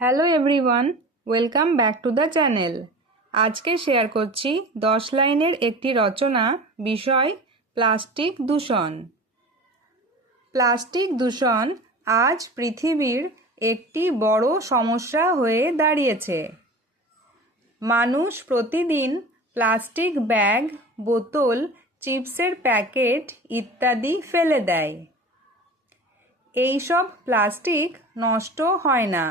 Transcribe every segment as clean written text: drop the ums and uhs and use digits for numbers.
Hello everyone, welcome back to the channel. আজকে share করছি 10 লাইনের একটি রচনা, বিষয় প্লাস্টিক দূষণ। প্লাস্টিক দূষণ আজ পৃথিবীর একটি বড় সমস্যা হয়ে দাঁড়িয়েছে। মানুষ প্রতিদিন প্লাস্টিক ব্যাগ, বোতল, চিপসের প্যাকেট ইত্যাদি ফেলে দেয়। এইসব প্লাস্টিক নষ্ট হয় না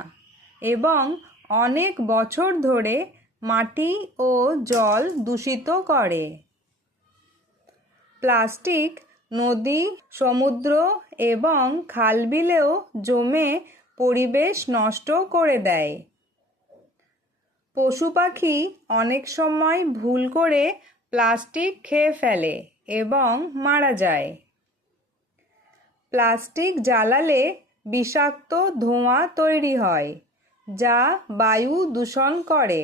এবং অনেক বছর ধরে মাটি ও জল দূষিত করে। প্লাস্টিক নদী, সমুদ্র এবং খালবিলেও জমে পরিবেশ নষ্ট করে দেয়। পশু পাখি অনেক সময় ভুল করে প্লাস্টিক খেয়ে ফেলে এবং মারা যায়। প্লাস্টিক জ্বালালে বিষাক্ত ধোঁয়া তৈরি হয়, যা বায়ু দূষণ করে।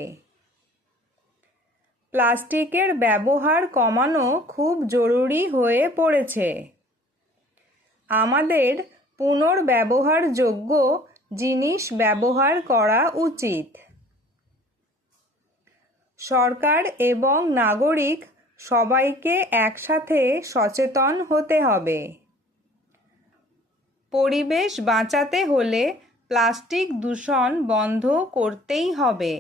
প্লাস্টিকের ব্যবহার কমানো খুব জরুরি হয়ে পড়েছে। আমাদের পুনর্ব্যবহারযোগ্য জিনিস ব্যবহার করা উচিত। সরকার এবং নাগরিক সবাইকে একসাথে সচেতন হতে হবে। পরিবেশ বাঁচাতে হলে প্লাস্টিক দূষণ বন্ধ করতেই হবে।